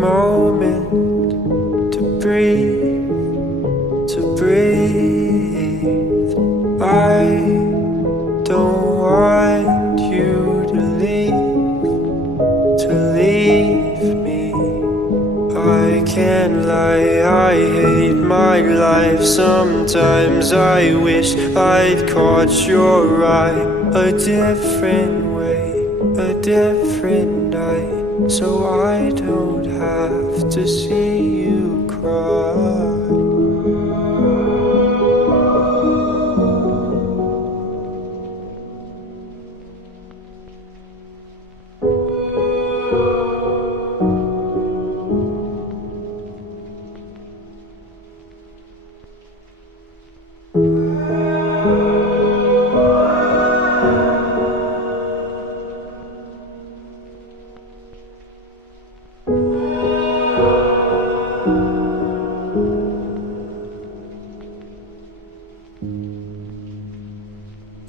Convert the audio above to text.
moment to breathe, to breathe. I don't want you to leave me. I can't lie, I hate my life. Sometimes I wish I'd caught your eye a different way, a different night, so I don't have to see you cry.